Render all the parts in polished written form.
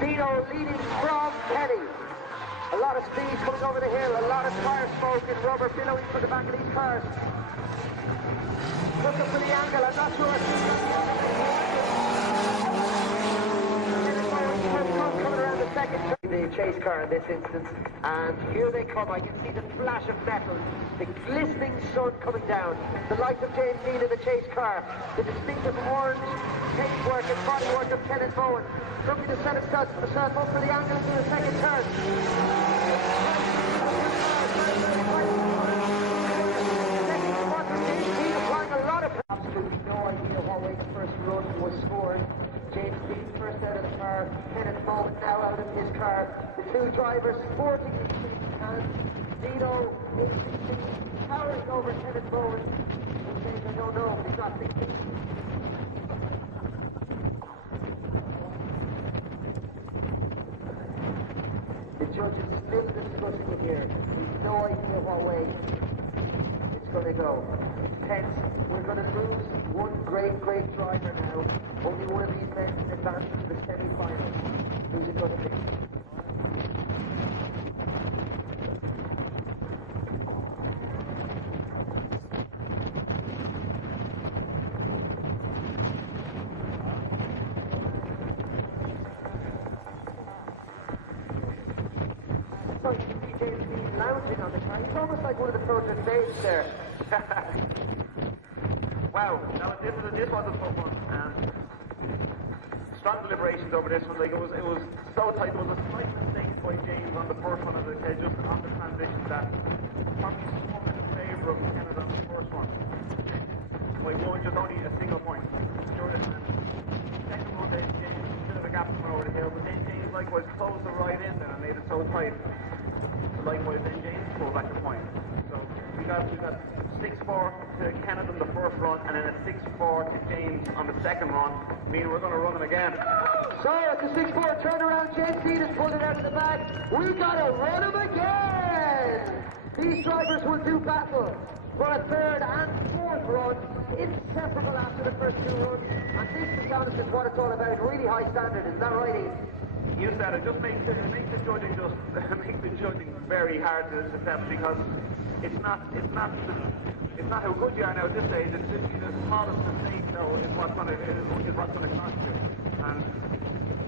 Dino leading from Kenny. A lot of speed coming over the hill, a lot of tire smoke and rubber billowing from the back of these cars. Looking for the angle, I'm not sure. Coming around the second turn. The chase car in this instance, and here they come. I can see the flash of metal, the glistening sun coming down, the light of James Dean in the chase car, the distinctive orange paintwork and bodywork of Kenneth Bowen, looking to set himself up for the angle into the second turn. Applying a lot of absolutely no idea what way the first run was scored. James Dean first out of the car, Kenneth Bowen now out of his car. The two drivers sporting each hand. Dino towering over Kenneth Bowen. James, I don't know, he's not thinking. The judge is still discussing it here. We've no idea what way it's going to go. It's tense. We're going to lose one great driver now. Only one of these men can advance to the semi-final. Who's it going to be? So you can see James Dean lounging on the car. He's almost like one of the prototypes stage there. Wow, this was a tough one. Strong deliberations over this one. Like it was so tight. There was a slight mistake by James on the first one of the just on the transition that probably swung in favour of Canada on the first one. By one, just only a single point. Sure, second one, then James a bit of a gap coming over the hill, but then James likewise closed the right in there and made it so tight. So likewise, then James pulled back the point. So we got 6-4 to Kenneth on the first run, and then a 6-4 to James on the second run. Meaning we're going to run them again. So it's a 6-4 turnaround. James Dean has pulled it out of the bag. We got to run them again. These drivers will do battle for a third and fourth run, inseparable after the first two runs. And this, to be honest, is what it's all about. Really high standard, is that right, Ian? You said it. Just makes the judging makes the judging very hard to accept, because it's not how good you are now at this stage. It's just the smallest mistake though is what's going to cost you. And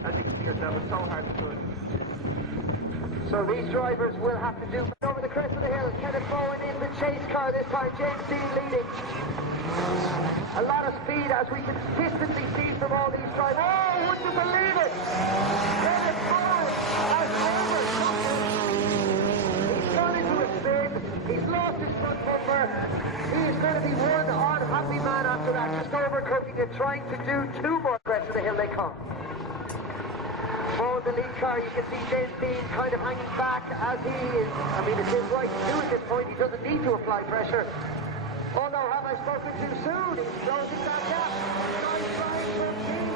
as you can see yourself, it's so hard to judge. So these drivers will have to do over the crest of the hill. Kenneth Bowen in the chase car this time. James Dean leading. A lot of speed, as we consistently see from all these drivers. Oh, wouldn't you believe it? Kenneth Bowen has overcome. He's gone into a spin. He's lost his front bumper. He is going to be one unhappy man after that. Just overcooking and trying to do two more. Crest of the hill they come. Bowen, the lead car, you can see James Dean kind of hanging back as he is. I mean, it's his right to do at this point. He doesn't need to apply pressure. Although, have I spoken too soon? He's closing that gap. Nice line from Dean.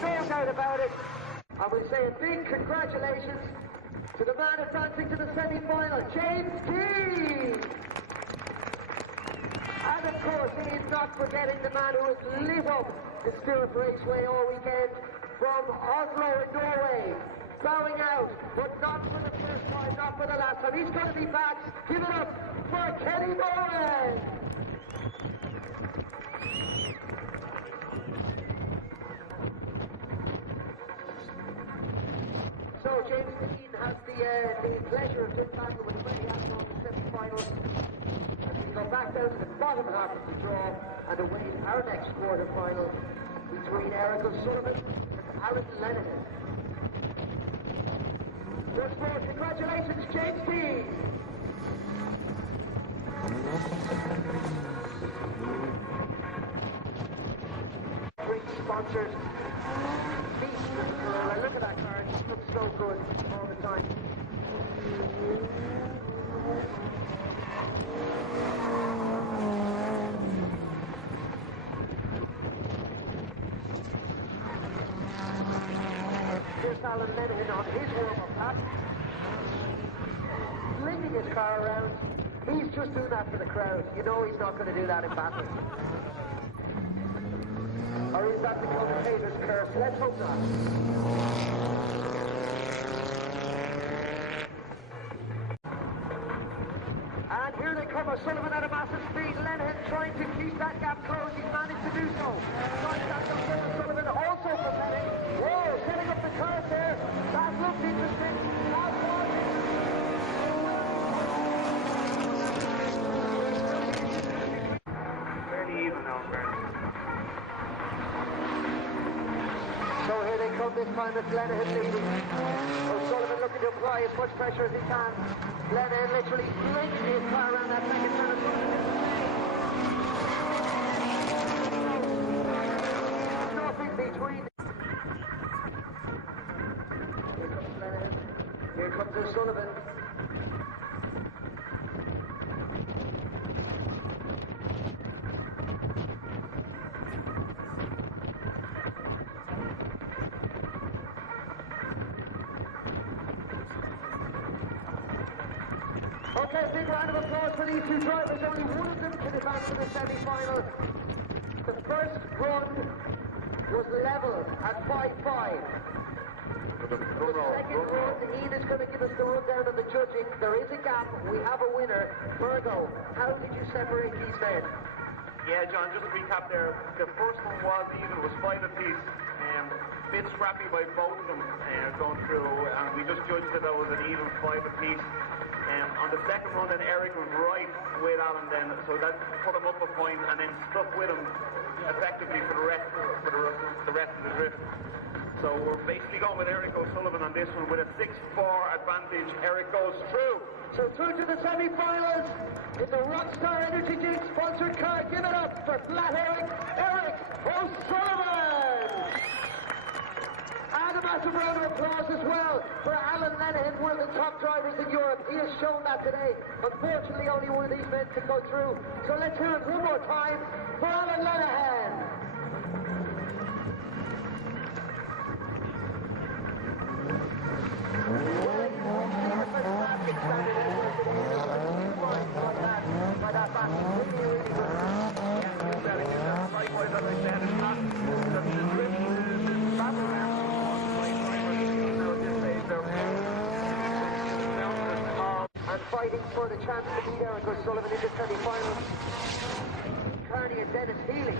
No doubt about it. I will say a big congratulations to the man advancing to the semi-final, James Dean. And of course, he is not forgetting the man who has lit up the Sturup Raceway all weekend from Oslo in Norway. Bowing out, but not for the first time, not for the last time. He's going to be back. Give it up for Kenny Bowen. So James Dean has the pleasure of just battle with Freddie Aston in the semi-finals. As we go back down to the bottom half of the draw and await our next quarter-final between Eric O'Sullivan and Aaron Lenihan. Once more, congratulations, James Dean. Three sponsors. Beast of Corolla. Look at that car. It just looks so good all the time. Here's Alan Lenihan on his warm-up lap. Flinging his car around. He's just doing that for the crowd. You know he's not going to do that in battle. Or is that the commentator's curse? Let's hope not. And here they come, O'Sullivan at a massive speed. Lenihan trying to keep that gap closed. He's managed to do so. O'Sullivan also from Lenihan. Whoa, setting up the curve there. That looked interesting. That was... Fairly even now, So here they come, this time it's Lenihan leading. O'Sullivan looking to apply as much pressure as he can. Lenihan literally flings his car around that second turn. Nothing between. Here comes Lenihan. Here comes O'Sullivan. Okay, big round of applause for these two drivers. Only one of them can advance to the semi-final. The first run was level at 5-5. The second run, Ian is going to give us the rundown of the judging. There is a gap. We have a winner. Virgo, how did you separate these men? Yeah, John, just to recap there, the first one was even, it was 5 apiece. A bit scrappy by both of them going through, and we just judged that that was an even 5 apiece. On the second run, then Eric was right with Alan then, so that put him up a point and then stuck with him effectively for the rest of the drift. So we're basically going with Eric O'Sullivan on this one with a 6-4 advantage. Eric goes through. So through to the semi-finals in the Rockstar Energy Drink sponsored car. Give it up for Flat Eric O'Sullivan! And a massive round of applause as well for Alan Lenihan, one of the top drivers in Europe. He has shown that today. Unfortunately, only one of these men could go through. So let's hear it one more time for Alan Lenihan. And fighting for the chance to beat Eric O'Sullivan in the semi-final. Kearney and Dennis Healy.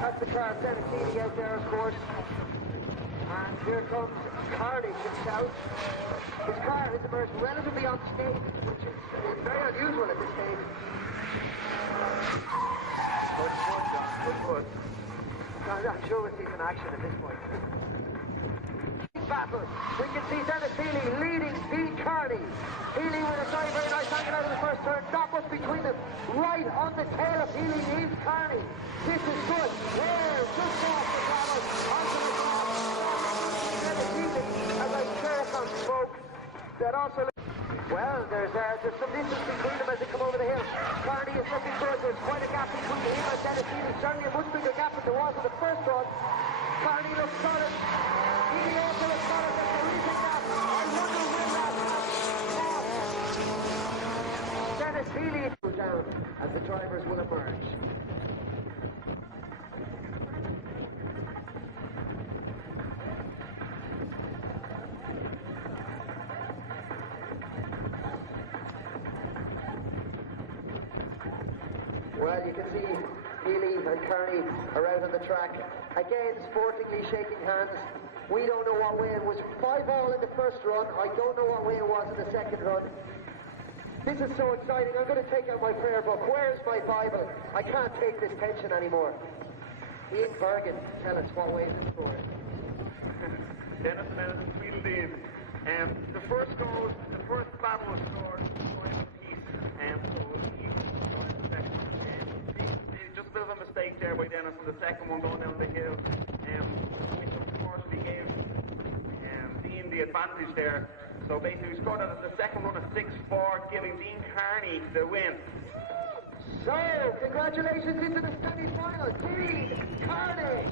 That's the car of Dennis Healy out there, of course. And here comes Carnage himself. His car has emerged relatively unscathed, which is very unusual at this stage. Good foot, John, good foot. I'm sure we'll see some action at this point. Battle. We can see Dennis Healy leading Dean Kearney. Healy with a very nice angle out of the first turn. Not much between them. Right on the tail of Healy leaves Kearney. This is good. There, just off the travel. Onto the top. Dennis Healy, as I choke on smoke. That also... Well, there's some distance between them as they come over the hill. Kearney is looking good. There's quite a gap between him and Dennis Healy. Certainly a much bigger gap than there was in the first run. Kearney looks solid. Healy also looks solid. There's a recent gap. I wonder will that happen. Dennis Healy will down as the drivers will emerge. Well, you can see Healy and Kearney are out on the track. Again, sportingly shaking hands. We don't know what way it was. 5-all in the first run. I don't know what way it was in the second run. This is so exciting. I'm going to take out my prayer book. Where is my Bible? I can't take this tension anymore. Ian Bergen, tell us what way is it for? Dennis and Dennis wheeled in. The first battle was scored 5 apiece. So it was even in the second. Just a bit of a mistake there by Dennis on the second one going down the hill, which unfortunately gave Dean the advantage there. So basically we scored out the second run a 6-4, giving Dean Kearney the win. So, congratulations into the semi-final. Dean Kearney!